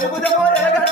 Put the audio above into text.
Amigo do Demoré,